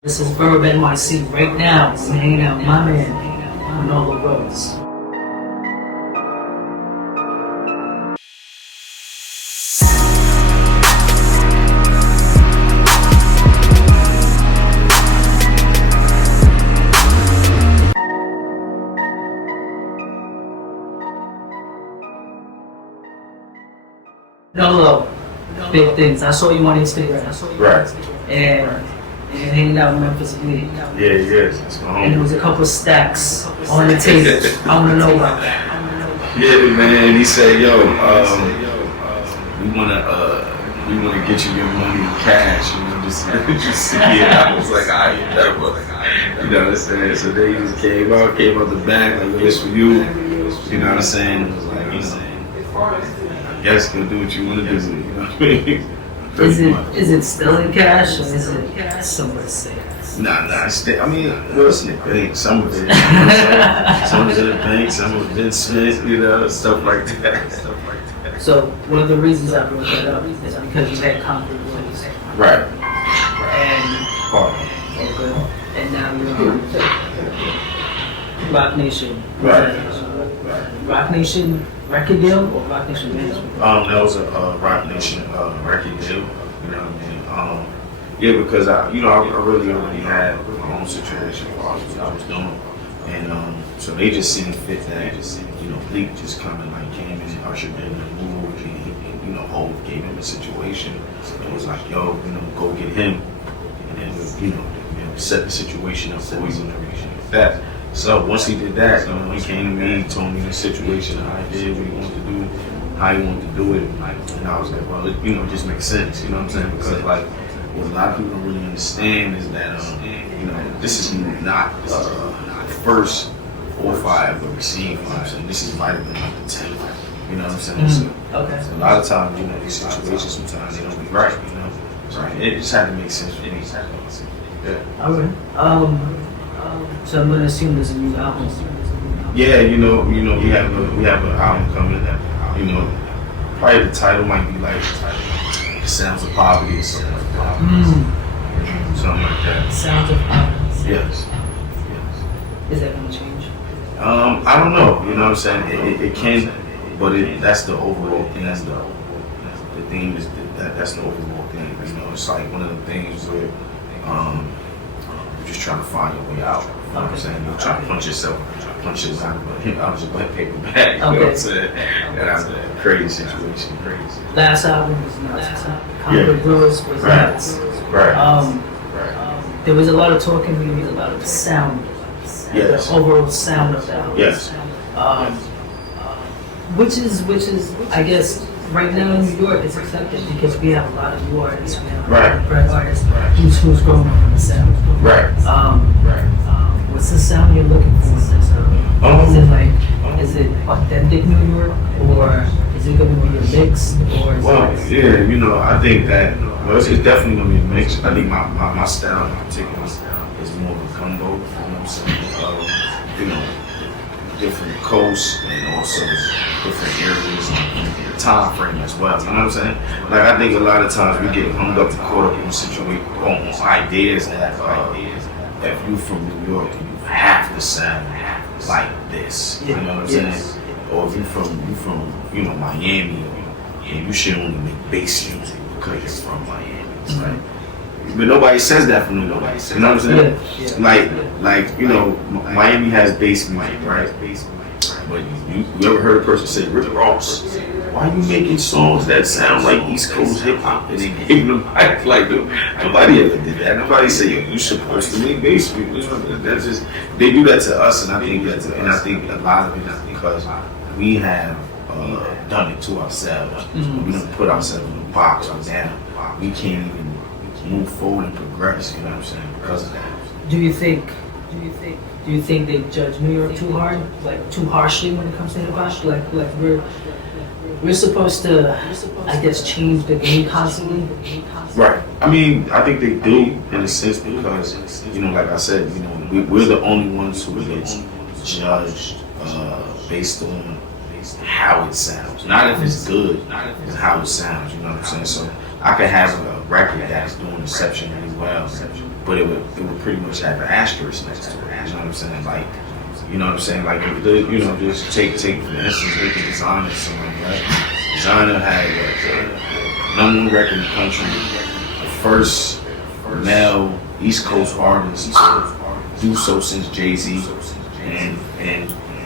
This is Verb NYC right now. I'm hanging out with my man, Noho Rose. Noho, big things. I saw you on Instagram. Right. And hanging out with Memph Bleek. Yeah, yes. And there was a couple of stacks on the table. I want to know about that. Yeah, man. He said, "Yo, we wanna get you your money in cash. You know, just see it." I was like, "I never." You know what I'm saying? So they just came out the bag like, "This for you." You know what I'm saying? It was like, I guess go do what you want to do. You know what I mean? Is it still in cash or is it somewhere safe? Nah. I mean, it's in the bank. Some of it, some is in the bank. Some of it Smith, stuff like that. So one of the reasons I brought that up is because you had concrete rules. Right. And okay. And now you're on Rock Nation. Right. Rock Nation record deal or Rock Nation management? That was a Rock Nation record deal. You know what I mean? Yeah, because I really already had my own situation what I was doing, and so they just seen fit that Bleek just came and ushered in the move. Ho gave him a situation. It was like, yo, go get him, and then set the situation up for you and everything like that. So once he did that, he came to me, told me the situation, how he did, what he wanted to do, how he wanted to do it, and I was like, well, it just makes sense, you know what I'm saying? Because what a lot of people don't really understand is that, this is not the first 4 or 5 or received, and this is might have been like the 10th, you know what I'm saying? Mm-hmm. Okay. So a lot of times, these situations sometimes they don't be right, So it just had to make sense for me. Yeah. All right. So I'm gonna assume there's a new album. Yeah, we have an album coming. Probably the title might be like "Sounds of Poverty" or something like that. Something like that. Sounds of Poverty. Yes. Is that gonna change? I don't know. You know what I'm saying? It can, but that's the overall thing. That's the theme is that's the overall thing. It's like one of the things where you're just trying to find your way out. You know what I'm saying? You're trying to punch yourself out of your wet paper bag. You know what I'm saying? That's a crazy situation. Crazy. Last album was nuts. Concrete Rules was nuts. Right. There was a lot of talking, maybe a lot of sound. Yes. The overall sound of that. Yes. Which is, I guess, right now in New York, it's accepted because we have a lot of new artists. We have a lot of great artists who's growing up in the sound. Right. What's the sound you're looking for in this album? Is it authentic New York, or is it going to be a mix? I think that it's definitely going to be a mix. I think my style in particular is more of a combo. You know what I'm saying? Different coasts and also different areas and time frame as well. You know what I'm saying? Like I think a lot of times we get hung up and caught up in on ideas that if you from New York, you have to sound like this. You know what I'm saying? Or if you from Miami, and you should only make bass music because you're from Miami. Right? But nobody says that from New York. You know what I'm saying? Miami has bass music, right? But you ever heard a person say, "Rick Ross, why are you making songs that sound like East Coast hip hop?" And they gave them like nobody ever did that. Nobody said, "Yo, you supposed to make bass music." That's just they do that to us, and I think a lot of it is because we have done it to ourselves. We don't put ourselves in a box or down. We can't even move forward and progress. You know what I'm saying? Because of that. Do you think they judge New York too hard, like too harshly when it comes to hip hop? Like we're supposed to, I guess, change the game constantly. Right. I mean, I think they do in a sense because like I said, we're the only ones who get judged based on how it sounds, not if it's good, it's how it sounds. You know what I'm saying? So I could have a record that's doing exceptionally well, but it would pretty much have an asterisk next to it. You know what I'm saying? Like, you know what I'm saying? Like, you know, just take for instance, look at Designer, something, right? Designer had the #1 record in the country, the first male East Coast artist to do so since Jay-Z, and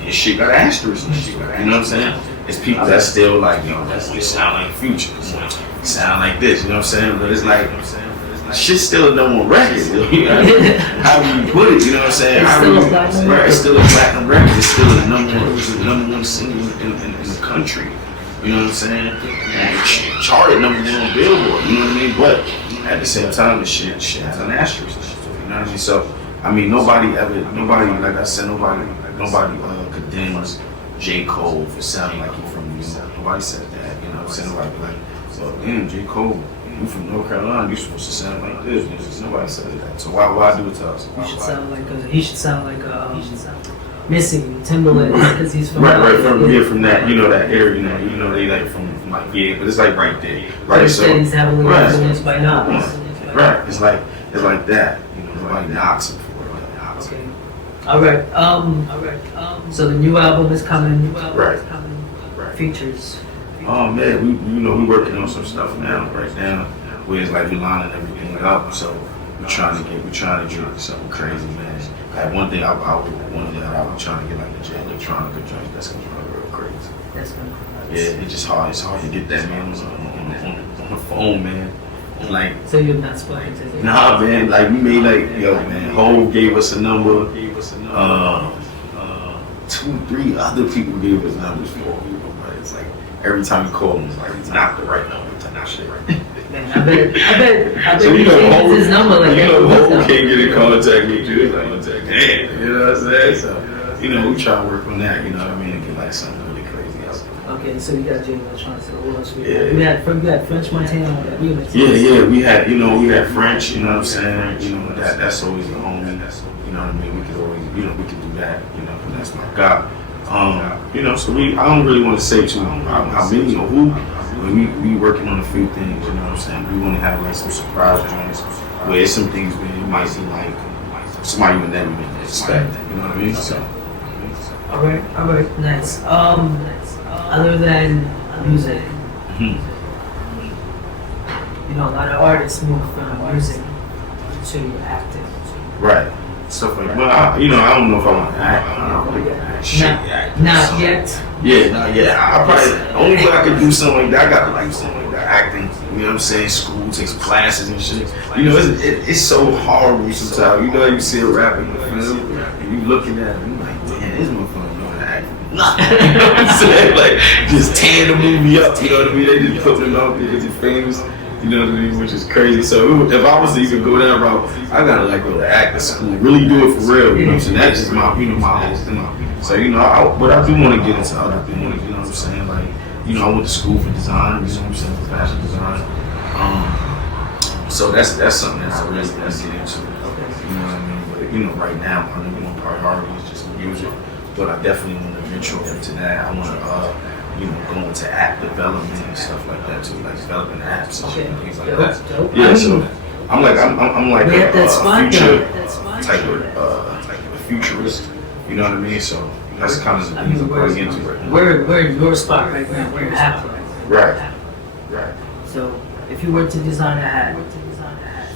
his shit got asterisk next to it. You know what I'm saying? It's people that still like, you know, you sound like Future, you sound like this, you know what I'm saying? But it's like, shit's still a #1 record. You know? How do you put it? You know what I'm saying? It's still a platinum record. It's still a #1 single in the country. You know what I'm saying? And it charted #1 on Billboard. You know what I mean? But at the same time, the shit has an asterisk. You know what I mean? So I mean, nobody, like I said, nobody condemns J. Cole for sounding like he from New York. Nobody said that. You know what I'm saying? Nobody be like, well, damn, J. Cole, you from North Carolina, you supposed to sound like this. Nobody said that. So why do it to us? He should sound like Missing Timberland because he's from from that, you know, that area, you know, they like from like, yeah, but it's like right there, right? So he's heavily influenced by Nas. Right. It's like that. You know, nobody knocks him for it. Okay. All right. So the new album is coming. Right. Features. Oh man, we working on some stuff right now, where it's like we lining everything up. So we're trying to get something crazy, man. Like one thing I was trying to get like the electronica joint. That's gonna be real crazy. That's gonna be Yeah, it's just hard. It's hard to get that man on the phone, man. Like, so you're not splitting today? Nah, man. Like we made man. Ho gave us a number. 2, 3 other people gave us numbers for. But it's like every time you call him, it's like it's not the right number. It's not shit right. Man, I bet So he changes his number like that. Ho can't get in contact with you. Like, damn, you know what I'm saying? So, you know, we try to work on that. You know what I mean? And get like something really crazy out there. Okay, so you got Jay Electronics. What else we got? We had French Montana. Yeah, we had French. You know what I'm saying? You know that's always the homie. You know what I mean? We could always, we could do that. You know, 'cause that's my guy. You know, so I don't really want to say too how many or who. We working on a few things. You know what I'm saying? We want to have like some surprise joints where it's some things where you might see like somebody you would never even expect. You know what I mean? So. All right, nice. Other than music, you know, a lot of artists move from music to acting. Right. Stuff like that. Well, I don't know if I want to act. Not yet. Yeah, not yet. I probably, only way I could do something like that, I gotta like something like that. Acting, you know what I'm saying? School, take some classes and shit. You know, it's so horrible sometimes. You know, you see a rapper in the film, and you looking at him, you're like, man, this motherfucker know how to act. You know what I'm saying? Like, just tearing the movie up, you know what I mean? They just put him out because he's famous. You know what I mean? Which is crazy. So if I was to even go that route, I gotta like go to acting school, really do it for real. You know what I'm saying? That's just my whole thing. So but I do want to get into other things. You know what I'm saying? Like, I went to school for design. You know what I'm saying? For fashion design. So that's something that I really want to get into. You know what I mean? But right now my number one priority is just music. But I definitely want to venture into that. I want to. Go into app development and stuff like that too, like developing apps and shit and things like that. Yeah, so I'm like a future type of a futurist. You know what I mean? So that's kind of the things I'm going into right now. We're in your spot right now. We're happy. Right. So if you were to design a hat,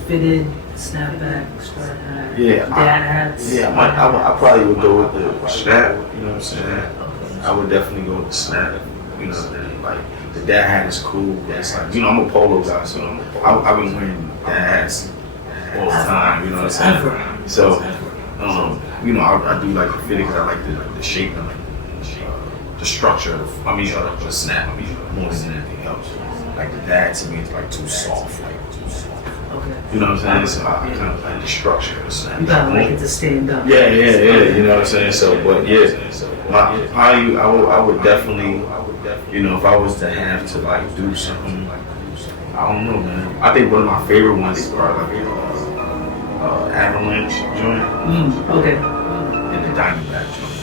fitted, snapback, strap hat, dad hats. Yeah, I probably would go with the snap. You know what I'm saying? I would definitely go with the snap. Like the dad hat is cool, but it's like, I'm a polo guy, so I've been wearing dad hats all the time, you know what I'm saying? So, I do like the fitting because I like the shape and the structure of, the snap more than anything else. Like the dad to me is like too soft, You know what I'm saying? So I kind of like the structure of the snap. You gotta like it to stand up. Yeah, you know what I'm saying? So, but yeah, I would definitely, if I was to have to like do something, I don't know, man. I think one of my favorite ones is probably like Avalanche joint. Okay. And the Diamondback joint.